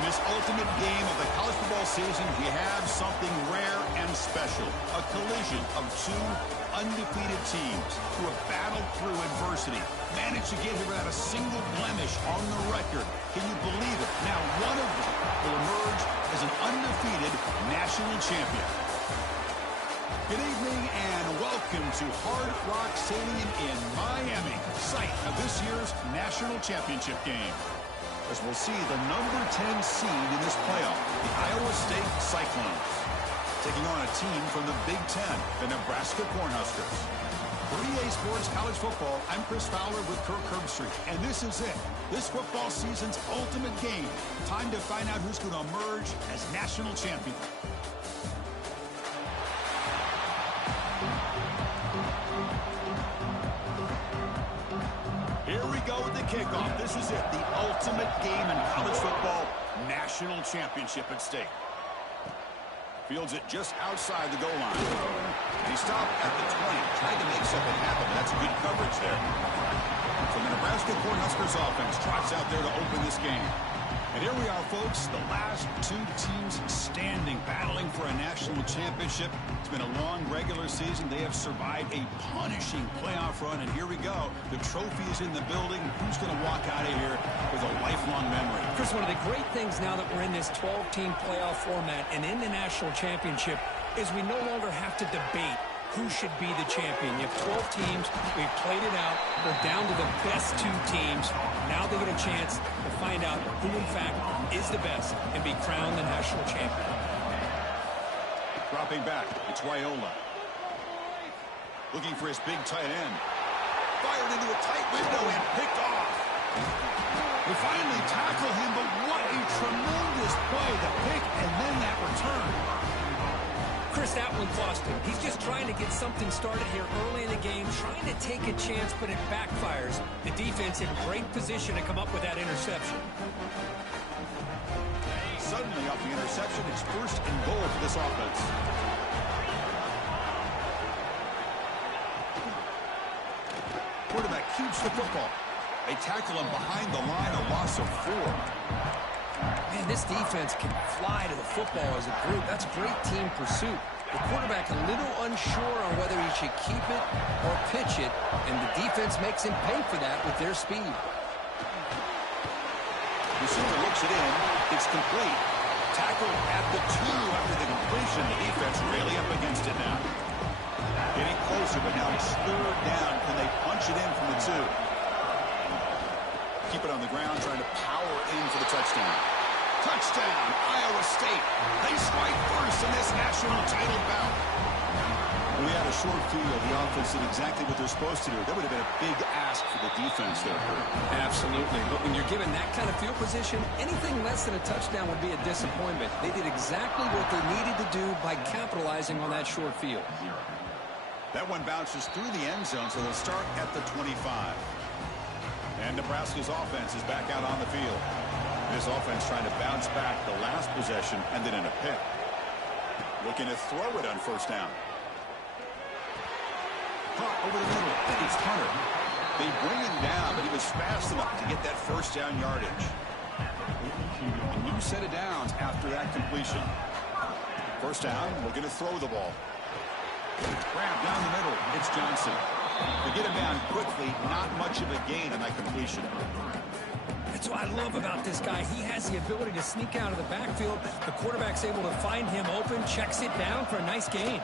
In this ultimate game of the college football season, we have something rare and special. A collision of two undefeated teams who have battled through adversity, managed to get here without a single blemish on the record. Can you believe it? Now one of them will emerge as an undefeated national champion. Good evening and welcome to Hard Rock Stadium in Miami, site of this year's national championship game. As we'll see the number 10 seed in this playoff, the Iowa State Cyclones, taking on a team from the Big Ten, the Nebraska Cornhuskers. For EA Sports College Football, I'm Chris Fowler with Kirk Herbstreit, and this is it. This football season's ultimate game. Time to find out who's going to emerge as national champion. Here we go with the kickoff. This is it, the ultimate game in college football, national championship at stake. Fields it just outside the goal line. And he stopped at the 20, trying to make something happen. That's good coverage there. So the Nebraska Cornhuskers offense trots out there to open this game. And here we are, folks, the last two teams standing, battling for a national championship. It's been a long regular season. They have survived a punishing playoff run, and here we go. The trophy is in the building. Who's going to walk out of here with a lifelong memory? Chris, one of the great things now that we're in this 12-team playoff format and in the national championship is we no longer have to debate who should be the champion. You have 12 teams. We've played it out. We're down to the best two teams. Now they get a chance to find out who, in fact, is the best and be crowned the national champion. Dropping back, it's Raiola. Looking for his big tight end. Fired into a tight window and picked off. We finally tackle him, but what a tremendous play. The pick and then that return. Chris, that one cost him. He's just trying to get something started here early in the game, trying to take a chance, but it backfires. The defense in great position to come up with that interception. Suddenly, off the interception, it's first and goal for this offense. Quarterback keeps the football. They tackle him behind the line, a loss of 4. Man, this defense can fly to the football as a group. That's great team pursuit. The quarterback a little unsure on whether he should keep it or pitch it, and the defense makes him pay for that with their speed. Receiver looks it in. It's complete. Tackled at the 2 after the completion. The defense really up against it now. Getting closer, but now he's slurred down. Can they punch it in from the 2? Keep it on the ground, trying to power in for the touchdown. Touchdown, Iowa State. They strike first in this national title bout. When we had a short field, the offense did exactly what they're supposed to do. That would have been a big ask for the defense there. Absolutely. But when you're given that kind of field position, anything less than a touchdown would be a disappointment. They did exactly what they needed to do by capitalizing on that short field. That one bounces through the end zone, so they'll start at the 25. And Nebraska's offense is back out on the field. This offense trying to bounce back the last possession, and then in a pick. Looking to throw it on first down. Caught over the middle. It's Hunter. They bring him down, but he was fast enough to get that first down yardage. A new set of downs after that completion. First down, looking to throw the ball. Grab down the middle. It's Johnson. To get him down quickly, not much of a gain on that completion. That's what I love about this guy. He has the ability to sneak out of the backfield. The quarterback's able to find him open, checks it down for a nice gain.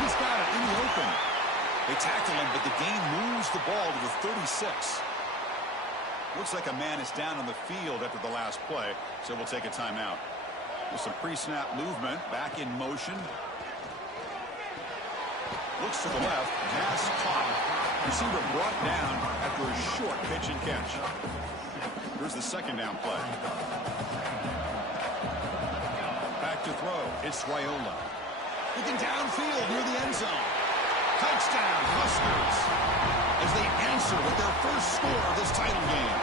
He's got it in the open. They tackle him, but the gain moves the ball to the 36. Looks like a man is down on the field after the last play, so we'll take a timeout. With some pre-snap movement, back in motion. Looks to the left. Pass caught. Receiver brought down after a short pitch and catch. Here's the second down play. Back to throw. It's Raiola. Looking downfield near the end zone. Touchdown, Huskers, as they answer with their first score of this title game.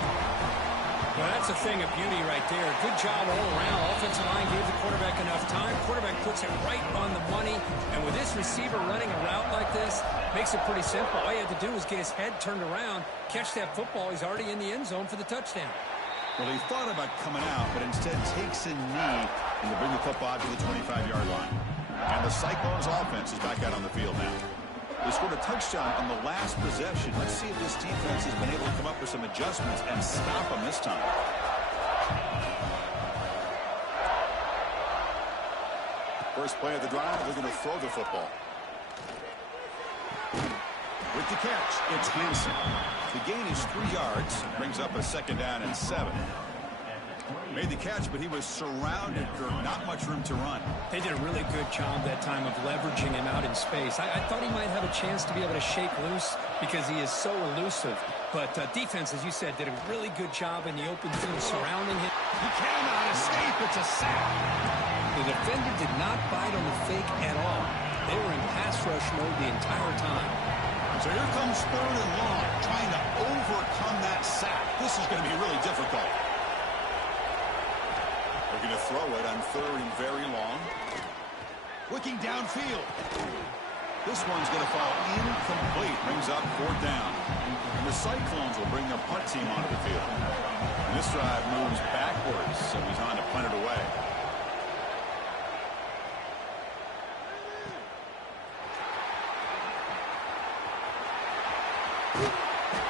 Well, that's a thing of beauty right there. Good job all around. Offensive line gave the quarterback enough time. Quarterback puts it right on the money. And with this receiver running a route like this, makes it pretty simple. All you have to do is get his head turned around, catch that football. He's already in the end zone for the touchdown. Well, he thought about coming out, but instead takes a knee and to bring the football to the 25-yard line. And the Cyclones offense is back out on the field now. They scored a touchdown on the last possession. Let's see if this defense has been able to come up with some adjustments and stop them this time. First play of the drive, they're going to throw the football. With the catch, it's Hansen. The gain is 3 yards, brings up a second down and 7. Made the catch, but he was surrounded for not much room to run. They did a really good job that time of leveraging him out in space. I thought he might have a chance to be able to shake loose because he is so elusive. But defense, as you said, did a really good job in the open field surrounding him. He cannot escape. It's a sack. The defender did not bite on the fake at all. They were in pass rush mode the entire time. So here comes third and long, trying to overcome that sack. This is going to be really difficult. They're going to throw it on third and very long. Looking downfield. This one's going to fall incomplete. Brings up fourth down. And the Cyclones will bring their punt team onto the field. And this drive moves backwards, so he's on to punt it away.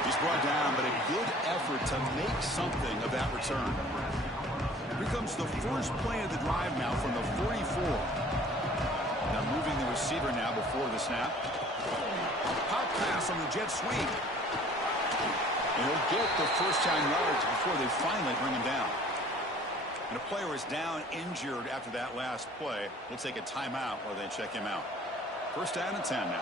He's brought down, but a good effort to make something of that return. Here comes the first play of the drive now from the 44. Now moving the receiver now before the snap. Pop pass on the jet sweep. And he'll get the first down yards before they finally bring him down. And a player is down injured after that last play. We'll take a timeout while they check him out. First down and 10 now.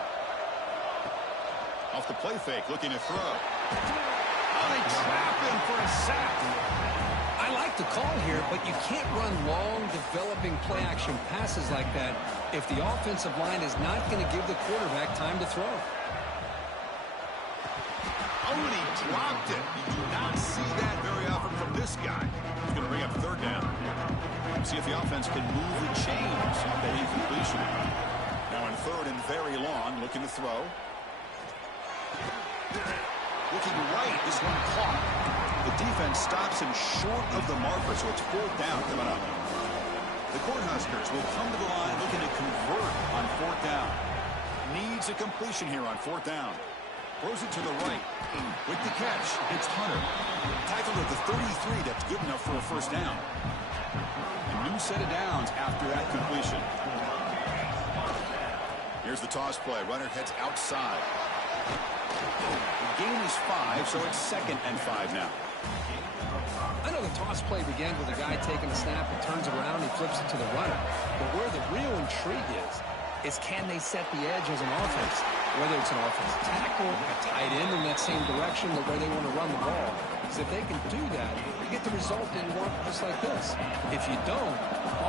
Off the play fake, looking to throw. Oh, they trap him for a sack. I like the call here, but you can't run long, developing play-action passes like that if the offensive line is not going to give the quarterback time to throw. Oh, and he dropped it. You do not see that very often from this guy. He's going to bring up third down. See if the offense can move the chains off that incompletion. Now in third and very long, looking to throw. Looking right, this one caught. The defense stops him short of the marker, so it's fourth down coming up. The Cornhuskers will come to the line looking to convert on fourth down. Needs a completion here on fourth down. Throws it to the right. With the catch, it's Hunter. Tackled at the 33, that's good enough for a first down. A new set of downs after that completion. Here's the toss play. Runner heads outside. The gain is 5, so it's second and 5 now. I know the toss play began with a guy taking a snap and turns it around and flips it to the runner. But where the real intrigue is can they set the edge as an offense? Whether it's an offensive tackle, a tight end in that same direction, the way they want to run the ball. Because if they can do that, you get the result that you want just like this. If you don't,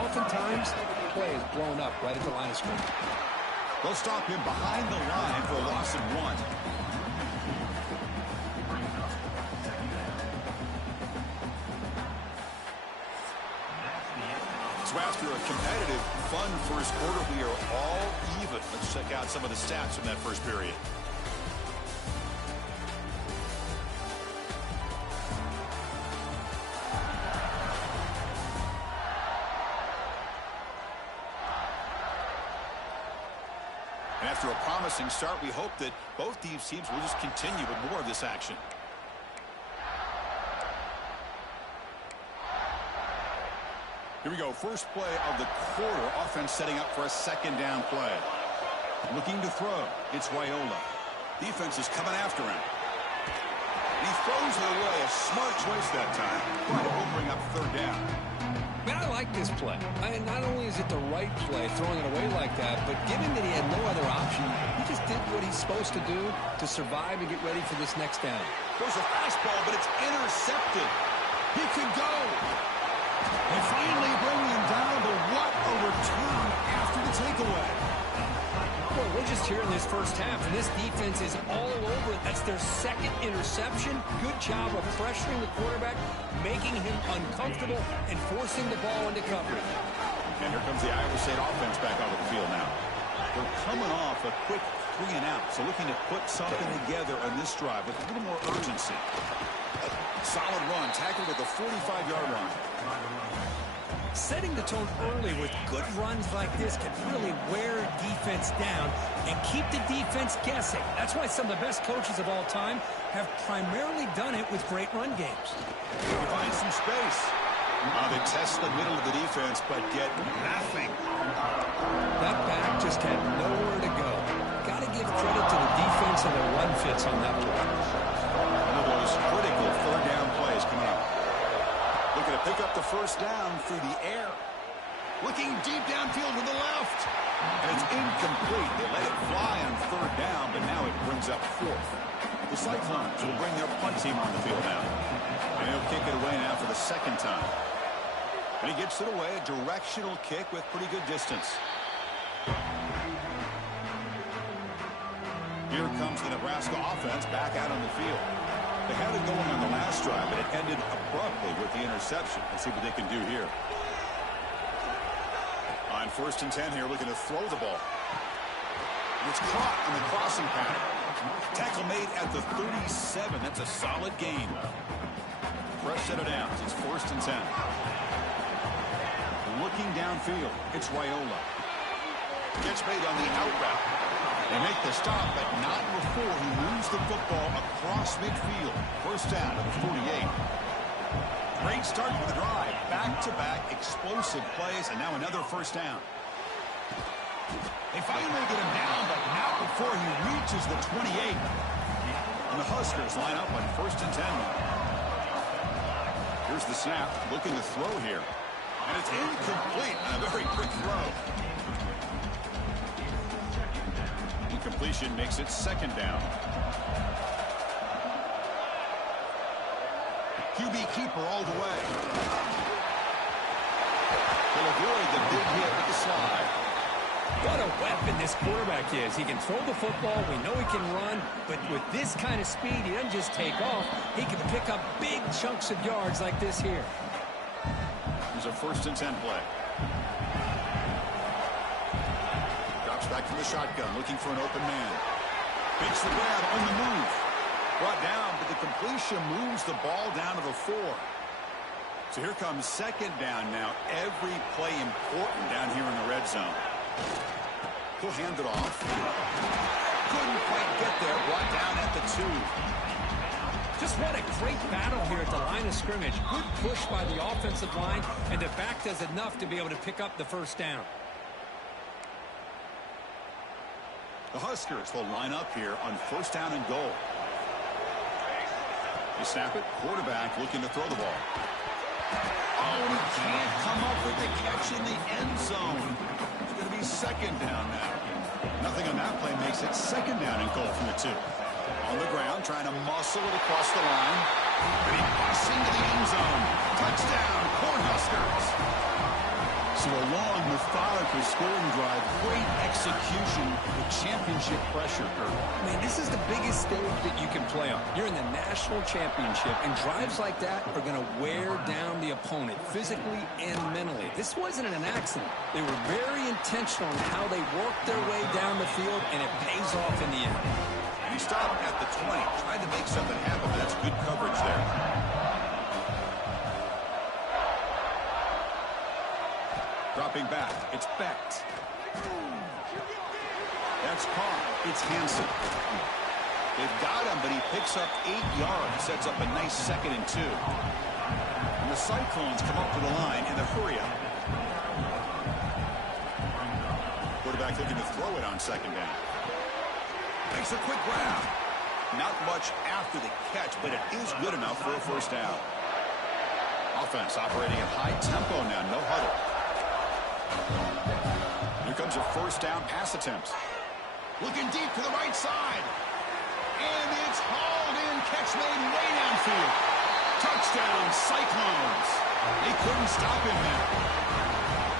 oftentimes the play is blown up right at the line of scrimmage. They'll stop him behind the line for a loss of 1. So after a competitive, fun first quarter, we are all even. Let's check out some of the stats from that first period. And after a promising start, we hope that both these teams will just continue with more of this action. Here we go. First play of the quarter. Offense setting up for a second down play. Looking to throw. It's Raiola. Defense is coming after him. He throws it away. A smart choice that time. But it will bring up third down. Man, I like this play. Not only is it the right play, throwing it away like that, but given that he had no other option, he just did supposed to do to survive and get ready for this next down. There's a fastball, but it's intercepted. He could go. They finally bring him down, but what a return after the takeaway. Boy, we're just here in this first half, and this defense is all over it. That's their second interception. Good job of pressuring the quarterback, making him uncomfortable, and forcing the ball into coverage. And here comes the Iowa State offense back onto the field now. They're coming off a quick 3 and out, so looking to put something together on this drive with a little more urgency. A solid run, tackled at the 45-yard line. Setting the tone early with good runs like this can really wear defense down and keep the defense guessing. That's why some of the best coaches of all time have primarily done it with great run games. He finds some space. They test the middle of the defense, but get nothing. That back just had nowhere to go. Got to give credit to the defense and their run fits on that play. One of those critical third down plays coming up. Looking to pick up the first down through the air. Looking deep downfield to the left. And it's incomplete. They let it fly on third down, but now it brings up fourth. The Cyclones will bring their punt team on the field now. And he'll kick it away now for the second time. And he gets it away, a directional kick with pretty good distance. Here comes the Nebraska offense back out on the field. They had it going on the last drive, but it ended abruptly with the interception. Let's see what they can do here. On 1st and 10 here, looking to throw the ball. It's caught on the crossing pattern. Tackle made at the 37. That's a solid gain. Fresh set of downs. It's 1st and 10. Looking downfield, it's Raiola. Gets made on the out route. They make the stop, but not before he moves the football across midfield. First down to the 48. Great start for the drive. Back-to-back explosive plays, and now another first down. They finally get him down, but not before he reaches the 28. And the Huskers line up on 1st and 10. Here's the snap, looking to throw here. And it's incomplete on a very quick throw. Incompletion makes it second down. QB keeper all the way. Will avoid the big hit with the slide. What a weapon this quarterback is. He can throw the football. We know he can run. But with this kind of speed, he doesn't just take off. He can pick up big chunks of yards like this here. Here's a 1st and 10 play. Drops back from the shotgun, looking for an open man. Makes the grab on the move. Brought down, but the completion moves the ball down to the 4. So here comes second down now. Every play important down here in the red zone. He'll hand it off. Couldn't quite get there. Brought down at the 2. Just what a great battle here at the line of scrimmage. Good push by the offensive line, and the back does enough to be able to pick up the first down. The Huskers will line up here on 1st down and goal. They snap it. Quarterback looking to throw the ball. Oh, he can't come up with the catch in the end zone. It's going to be second down now. Nothing on that play makes it second down and goal from the 2. On the ground, trying to muscle it across the line. And he busts into the end zone. Touchdown, Cornhuskers. So a long, methodical scoring drive. Great execution with championship pressure. Man, this is the biggest stage that you can play on. You're in the national championship, and drives like that are going to wear down the opponent physically and mentally. This wasn't an accident. They were very intentional in how they worked their way down the field, and it pays off in the end. He stopped at the 20, tried to make something happen, but that's good coverage there. Dropping back, it's Becht. That's caught. It's Hansen. They've got him, but he picks up 8 yards, sets up a nice 2nd and 2. And the Cyclones come up to the line in a hurry up. Quarterback looking to throw it on 2nd down. Makes a quick grab. Not much after the catch, but it is good enough for a first down. Offense operating at high tempo now, no huddle. Here comes a first down pass attempt. Looking deep to the right side. And it's hauled in. Catch made way downfield. Touchdown, Cyclones. They couldn't stop him there.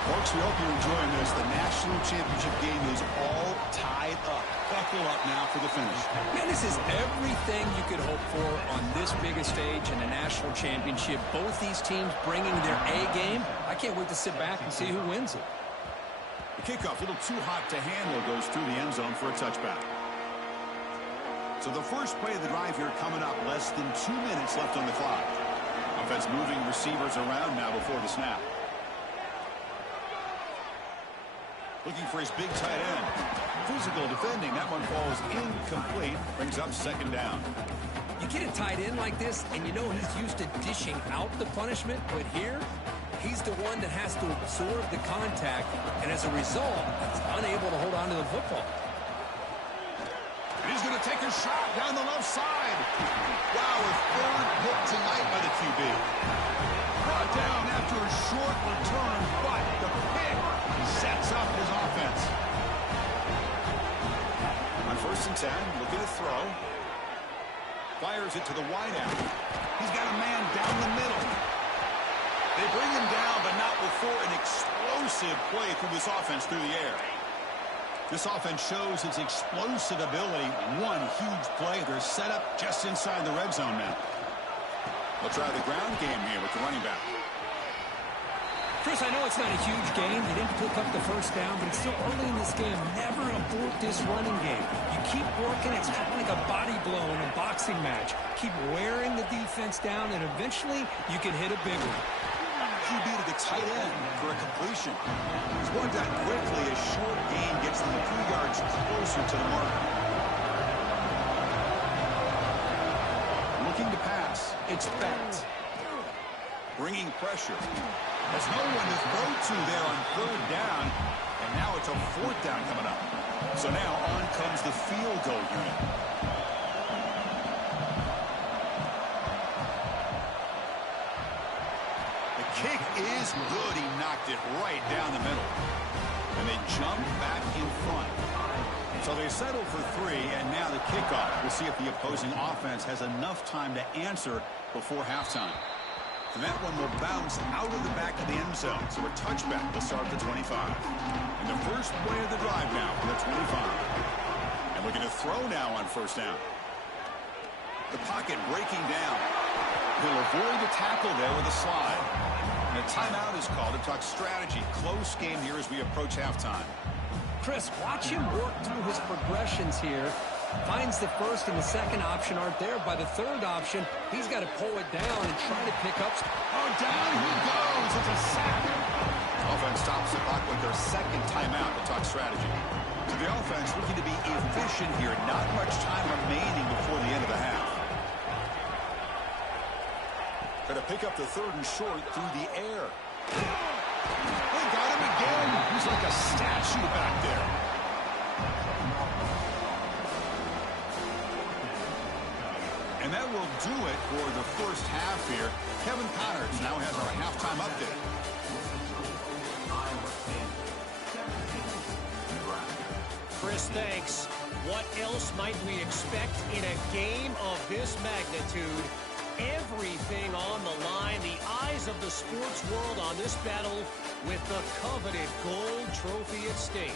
Folks, we hope you're enjoying this. The national championship game is all tied up. Buckle up now for the finish. Man, this is everything you could hope for on this biggest stage in a national championship. Both these teams bringing their A game. I can't wait to sit back and see who wins it. The kickoff, a little too hot to handle, goes through the end zone for a touchback. So the first play of the drive here coming up. Less than 2 minutes left on the clock. Offense moving receivers around now before the snap. Looking for his big tight end. Physical defending. That one falls incomplete. Brings up second down. You get a tight end like this, and you know he's used to dishing out the punishment, but here, he's the one that has to absorb the contact, and as a result, he's unable to hold on to the football. He's going to take a shot down the left side. Wow, a third hit tonight by the QB. Brought down after a short return, but the pick sets up his offense. On 1st and 10, looking to throw. Fires it to the wideout. He's got a man down the middle. They bring him down, but not before an explosive play through this offense through the air. This offense shows its explosive ability. One huge play. They're set up just inside the red zone now. They'll try the ground game here with the running back. Chris, I know it's not a huge game. You didn't pick up the first down, but it's still early in this game. Never abort this running game. You keep working. It's kind of like a body blow in a boxing match. Keep wearing the defense down, and eventually you can hit a big one. QB to the tight end for a completion. He's going down quickly. A short gain gets them a few yards closer to the mark. Looking to pass. It's Bent. Bringing pressure. There's no one to throw to there on 3rd down. And now it's a 4th down coming up. So now on comes the field goal unit. The kick is good. He knocked it right down the middle. And they jump back in front. So they settle for 3, and now the kickoff. We'll see if the opposing offense has enough time to answer before halftime. And that one will bounce out of the back of the end zone. So a touchback will start at the 25. And the first play of the drive now for the 25. And we're going to throw now on 1st down. The pocket breaking down. He'll avoid the tackle there with a slide. And a timeout is called to talk strategy. Close game here as we approach halftime. Chris, watch him work through his progressions here. Finds the first and the second option aren't there. By the 3rd option, he's got to pull it down and try to pick up. Oh, down he goes. It's a sack. Offense stops the clock with their 2nd timeout to talk strategy. So the offense looking to be efficient here. Not much time remaining before the end of the half. Going to pick up the 3rd and short through the air. They got him again. He's like a statue back there. And that will do it for the first half here. Kevin Connors now has our halftime update. Chris, thanks. What else might we expect in a game of this magnitude? Everything on the line. The eyes of the sports world on this battle with the coveted gold trophy at stake.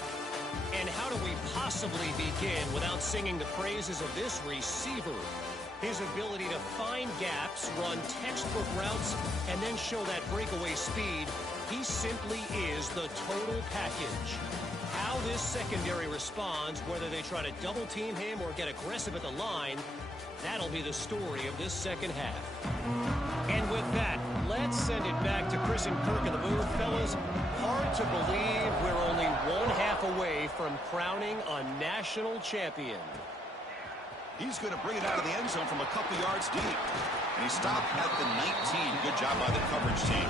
And how do we possibly begin without singing the praises of this receiver? His ability to find gaps, run textbook routes, and then show that breakaway speed. He simply is the total package. How this secondary responds, whether they try to double team him or get aggressive at the line, that'll be the story of this second half. And with that, let's send it back to Chris and Kirk in the booth. Fellas, hard to believe we're only 1/2 away from crowning a national champion. He's going to bring it out of the end zone from a couple yards deep. And he stopped at the 19. Good job by the coverage team.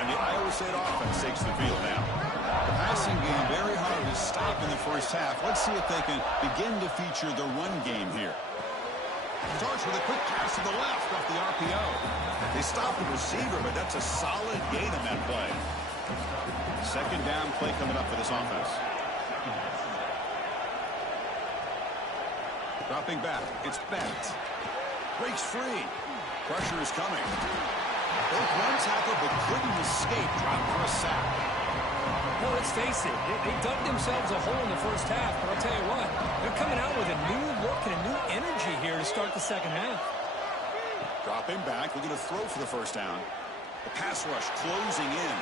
And the Iowa State offense takes the field now. The passing game very hard to stop in the first half. Let's see if they can begin to feature the run game here. Starts with a quick pass to the left off the RPO. They stop the receiver, but that's a solid gain on that play. Second down play coming up for this offense. Dropping back. It's Bennett. Breaks free. Pressure is coming. Broke one tackle but couldn't escape. Dropped for a sack. Well, let's face it. They dug themselves a hole in the first half, but I'll tell you what, they're coming out with a new look and a new energy here to start the second half. Dropping back. We're going to throw for the first down. The pass rush closing in.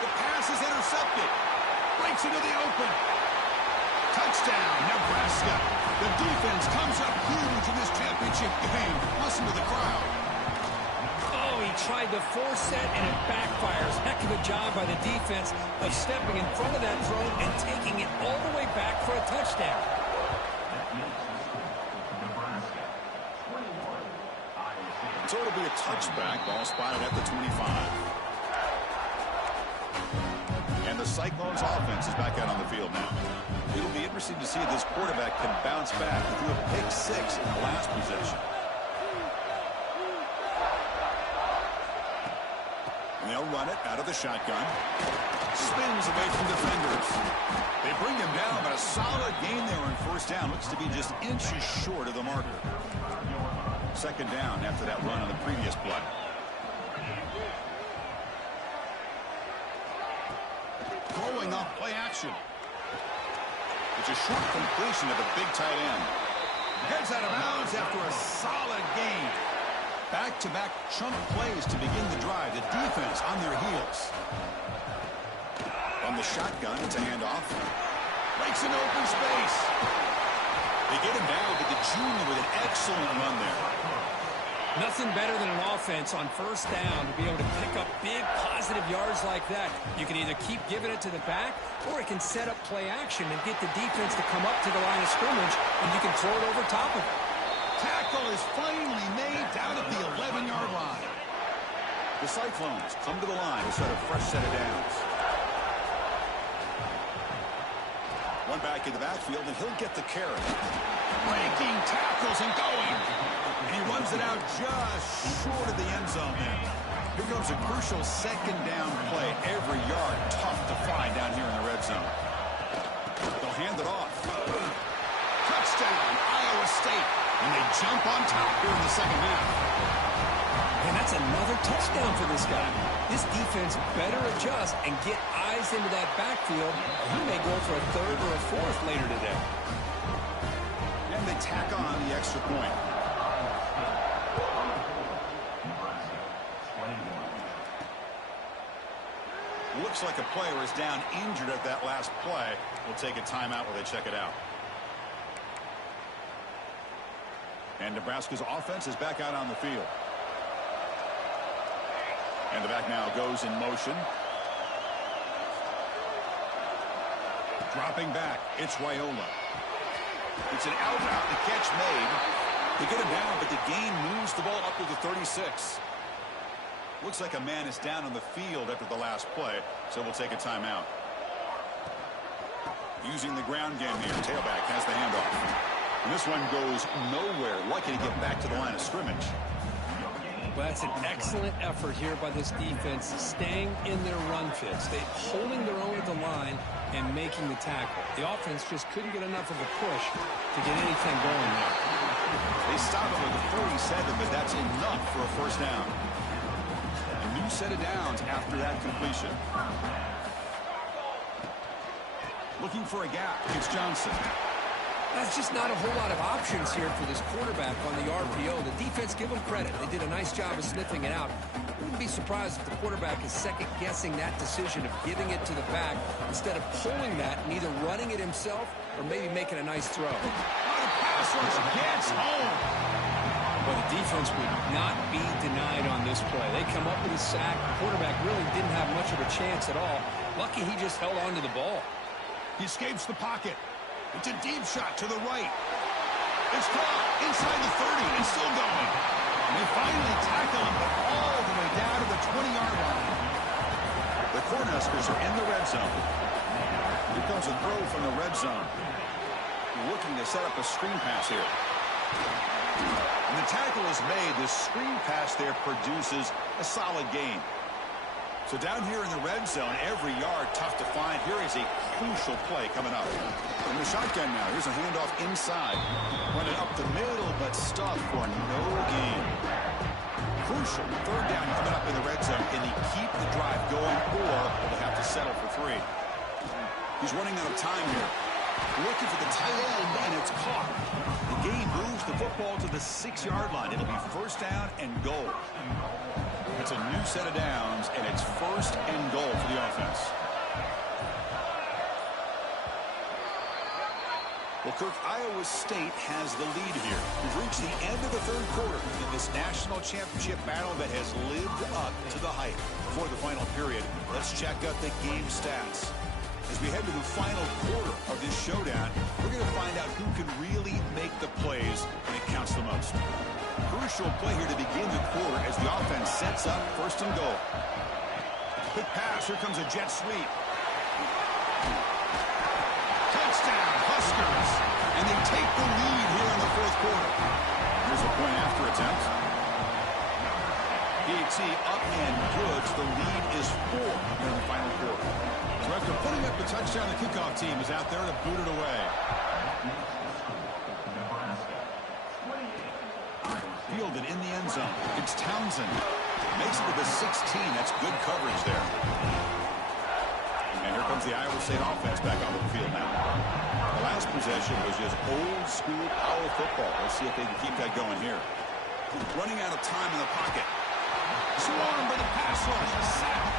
The pass is intercepted. Breaks into the open. Touchdown, Nebraska. The defense comes up huge in this championship game. Listen to the crowd. Oh, he tried to force that, and it backfires. Heck of a job by the defense of stepping in front of that throw and taking it all the way back for a touchdown. So it'll be a touchback. Ball spotted at the 25. And the Cyclones offense is back out on the field now. It'll be interesting to see if this quarterback can bounce back. He threw a pick 6 in the last possession. And they'll run it out of the shotgun. Spins away from defenders. They bring him down, but a solid gain there on first down. Looks to be just inches short of the marker. Second down after that run on the previous play. Throwing off play action. It's a short completion of the big tight end. Heads out of bounds after a solid gain. Back-to-back chunk plays to begin the drive. The defense on their heels. On the shotgun, it's a handoff. Breaks an open space. They get him down, but the junior with an excellent run there. Nothing better than an offense on first down to be able to pick up big positive yards like that. You can either keep giving it to the back, or it can set up play action and get the defense to come up to the line of scrimmage, and you can throw it over top of it. Tackle is finally made down at the 11-yard line. The Cyclones come to the line to start a fresh set of downs. One back in the backfield, and he'll get the carry. Breaking tackles and going. He runs it out just short of the end zone there. Here comes a crucial second down play. Every yard tough to find down here in the red zone. They'll hand it off. Touchdown, Iowa State. And they jump on top here in the second half. And that's another touchdown for this guy. This defense better adjust and get eyes into that backfield. He may go for a third or a fourth later today. And they tack on the extra point. Looks like a player is down injured at that last play. We'll take a timeout while they check it out. And Nebraska's offense is back out on the field. And the back now goes in motion. Dropping back, it's Raiola. It's an out route, the catch made. They get him down, but the gain moves the ball up to the 36. Looks like a man is down on the field after the last play, so we'll take a timeout. Using the ground game here, tailback has the handoff. And this one goes nowhere. Lucky to get back to the line of scrimmage. Well, that's an excellent effort here by this defense, staying in their run fits. They're holding their own at the line and making the tackle. The offense just couldn't get enough of a push to get anything going there. They stop it with a 47, but that's enough for a first down. A new set of downs after that completion. Looking for a gap. It's Johnson. That's just not a whole lot of options here for this quarterback on the RPO. The defense, give them credit. They did a nice job of sniffing it out. Wouldn't be surprised if the quarterback is second-guessing that decision of giving it to the back instead of pulling that and either running it himself or maybe making a nice throw. The pass rush gets home. But the defense would not be denied on this play. They come up with a sack. The quarterback really didn't have much of a chance at all. Lucky he just held on to the ball. He escapes the pocket. It's a deep shot to the right. It's caught inside the 30 and still going. And they finally tackle him, but all the way down to the 20-yard line. The Cornhuskers are in the red zone. Here comes a throw from the red zone. Looking to set up a screen pass here. And the tackle is made. The screen pass there produces a solid gain. So down here in the red zone, every yard tough to find. Here is a crucial play coming up. In the shotgun now, here's a handoff inside. Running up the middle, but stuffed for no gain. Crucial third down coming up in the red zone. Can he keep the drive going, or will they have to settle for 3? He's running out of time here. Looking for the tight end, and it's caught. The game moves the football to the 6-yard line. It'll be first down and goal. It's a new set of downs, and it's first and goal for the offense. Well, Kirk, Iowa State has the lead here. We've reached the end of the third quarter in this national championship battle that has lived up to the hype. Before the final period, let's check out the game stats. As we head to the final quarter of this showdown, we're going to find out who can really make the plays when it counts the most. Crucial play here to begin the quarter as the offense sets up first and goal. Quick pass. Here comes a jet sweep. Touchdown, Huskers. And they take the lead here in the fourth quarter. Here's a point after attempt. PAT up and good. So the lead is 4 in the final quarter. So after putting up the touchdown, the kickoff team is out there to boot it away. Fielded in the end zone. It's Townsend. Makes it to the 16. That's good coverage there. And here comes the Iowa State offense back onto the field now. The last possession was just old school power football. Let's see if they can keep that going here. Running out of time in the pocket. Swarmed by the pass rush. A sack.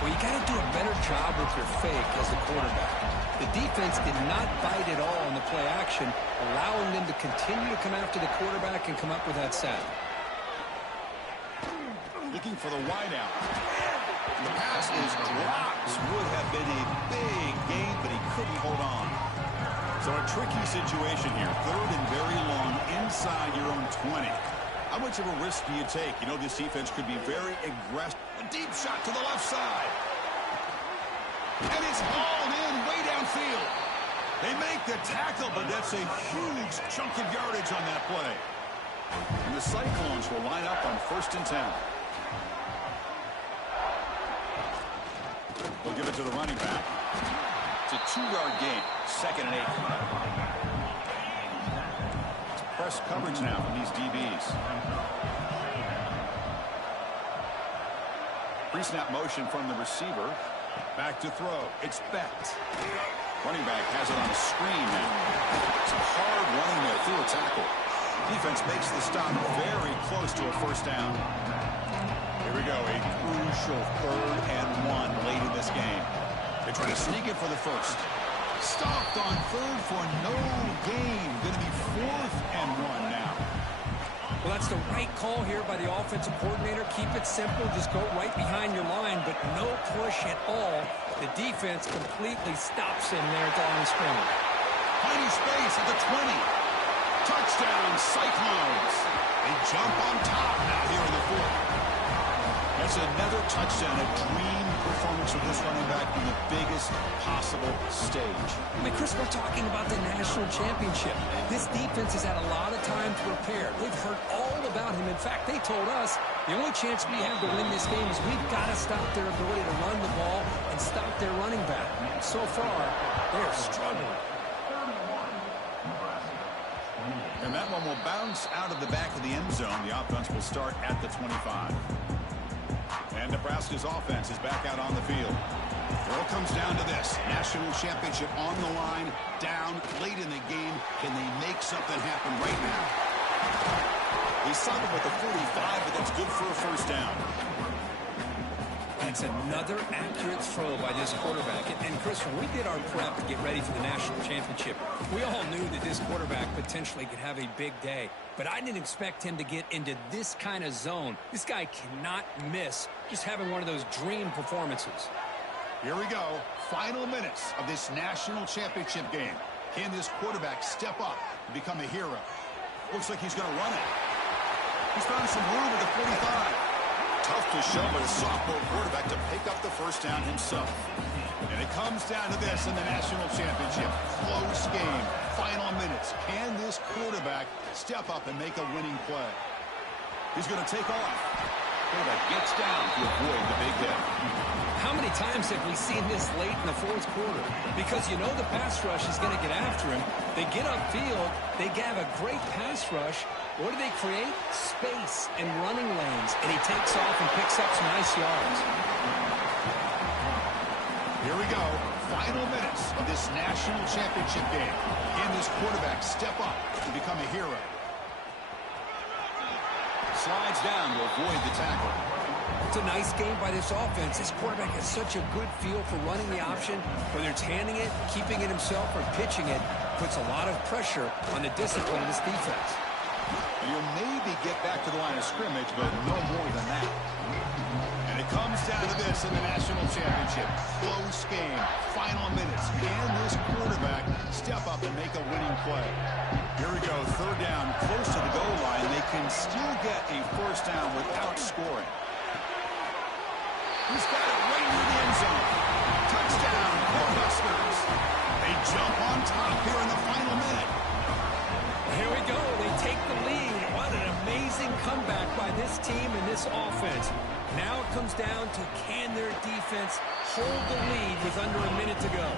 Well, you got to do a better job with your fake as a quarterback. The defense did not bite at all in the play action, allowing them to continue to come after the quarterback and come up with that sack. Looking for the wideout. The pass is dropped. Would have been a big gain, but he couldn't hold on. So a tricky situation here. Third and very long inside your own 20. How much of a risk do you take? You know this defense could be very aggressive. A deep shot to the left side. And it's hauled in way downfield. They make the tackle, but that's a huge chunk of yardage on that play. And the Cyclones will line up on 1st and 10. They'll give it to the running back. It's a 2-yard gain. 2nd and 8 coming up. It's press coverage now from these DBs. Pre-snap motion from the receiver. Back to throw. It's Becht. Running back has it on a screen now. Some hard running there through a tackle. Defense makes the stop very close to a first down. Here we go. A crucial 3rd and 1 late in this game. They try to sneak it for the first. Stopped on 3rd for no gain. Going to be 4th and 1 now. Well, that's the right call here by the offensive coordinator. Keep it simple. Just go right behind your line, but no push at all. The defense completely stops him there at the line of scrimmage. Tiny space at the 20. Touchdown, Cyclones. They jump on top now here in the 4th. That's another touchdown, a dream performance of this running back in the biggest possible stage. I mean, Chris, we're talking about the national championship. This defense has had a lot of time to prepare. They've heard all about him. In fact, they told us the only chance we have to win this game is we've got to stop their ability to run the ball and stop their running back. So far, they're struggling. And that one will bounce out of the back of the end zone. The offense will start at the 25. And Nebraska's offense is back out on the field. It all comes down to this. National championship on the line, down late in the game. Can they make something happen right now? They signed him with the 45, but that's good for a first down. It's another accurate throw by this quarterback. And Chris, when we did our prep to get ready for the national championship, we all knew that this quarterback potentially could have a big day. But I didn't expect him to get into this kind of zone. This guy cannot miss just having one of those dream performances. Here we go. Final minutes of this national championship game. Can this quarterback step up and become a hero? Looks like he's going to run it. He's found some room at the 45. Tough to show, but a sophomore quarterback to pick up the first down himself. And it comes down to this in the national championship. Close game. Final minutes. Can this quarterback step up and make a winning play? He's going to take off. Quarterback gets down to avoid the big hit. How many times have we seen this late in the fourth quarter? Because you know the pass rush is going to get after him. They get upfield. They have a great pass rush. What do they create? Space and running lanes. And he takes off and picks up some nice yards. Here we go. Final minutes of this national championship game. Can this quarterback step up to become a hero? Slides down to avoid the tackle. It's a nice game by this offense. This quarterback has such a good feel for running the option, whether it's handing it, keeping it himself, or pitching it. Puts a lot of pressure on the discipline of this defense. You'll maybe get back to the line of scrimmage, but no more than that. And it comes down to this in the national championship. Close game, final minutes. Can this quarterback step up and make a winning play? Here we go, third down, close to the goal line. They can still get a first down without scoring. He's got it right near the end zone. Touchdown, Cornhuskers. They jump on top here in the final minute. Here we go. They take the lead. What an amazing comeback by this team and this offense. Now it comes down to can their defense hold the lead with under a minute to go.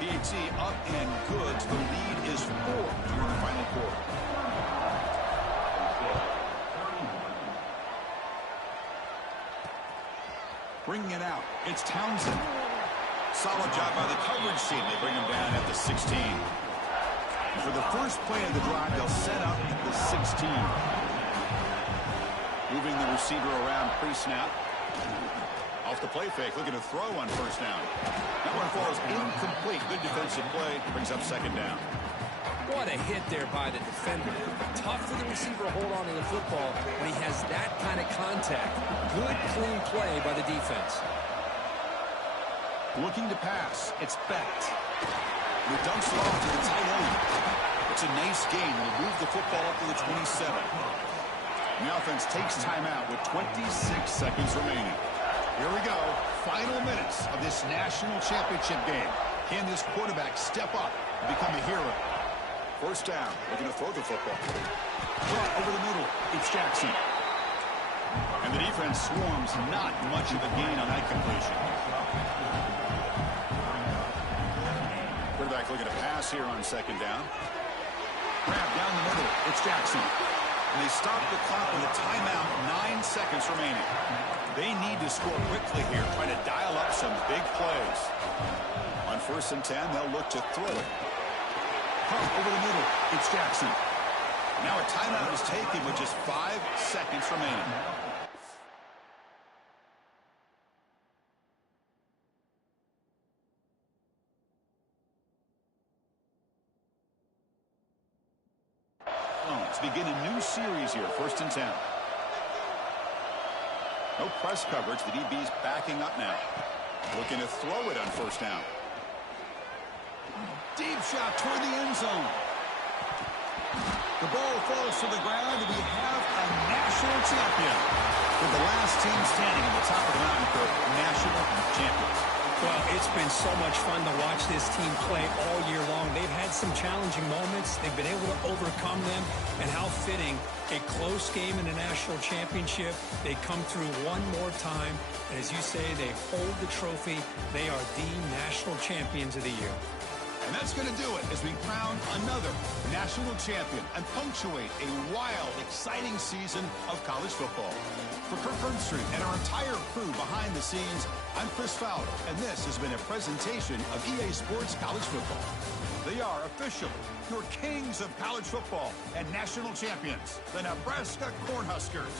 PAT up and good. The lead is 4 here in the final quarter. Bringing it out, it's Townsend. Solid job by the coverage team. They bring him down at the 16. For the first play of the drive, they'll set up at the 16. Moving the receiver around pre-snap. Off the play fake, looking to throw on first down. That one falls incomplete. Good defensive play. Brings up second down. What a hit there by the defender. Tough for the receiver to hold on to the football when he has that kind of contact. Good, clean play by the defense. Looking to pass. It's Becht. He dumps it off to the tight end. It's a nice gain. Will move the football up to the 27. And the offense takes timeout with 26 seconds remaining. Here we go. Final minutes of this national championship game. Can this quarterback step up and become a hero? First down, looking to throw the football. Brought over the middle, it's Jackson. And the defense swarms, not much of a gain on that completion. Quarterback looking to pass here on second down. Grab down the middle, it's Jackson. And they stop the clock with a timeout, 9 seconds remaining. They need to score quickly here, trying to dial up some big plays. On 1st and 10, they'll look to throw it. Over the middle, it's Jackson. Now a timeout is taken with just 5 seconds remaining. Let's begin a new series here, 1st and 10. No press coverage. The DB's backing up now. Looking to throw it on first down. Deep shot toward the end zone. The ball falls to the ground, and we have a national champion. With the last team standing at the top of the mountain for national champions. Well, it's been so much fun to watch this team play all year long. They've had some challenging moments. They've been able to overcome them. And how fitting, a close game in a national championship. They come through one more time. And as you say, they hold the trophy. They are the national champions of the year. And that's going to do it as we crown another national champion and punctuate a wild, exciting season of college football. For Kirk Herbstreit and our entire crew behind the scenes, I'm Chris Fowler, and this has been a presentation of EA Sports College Football. They are officially your kings of college football and national champions, the Nebraska Cornhuskers.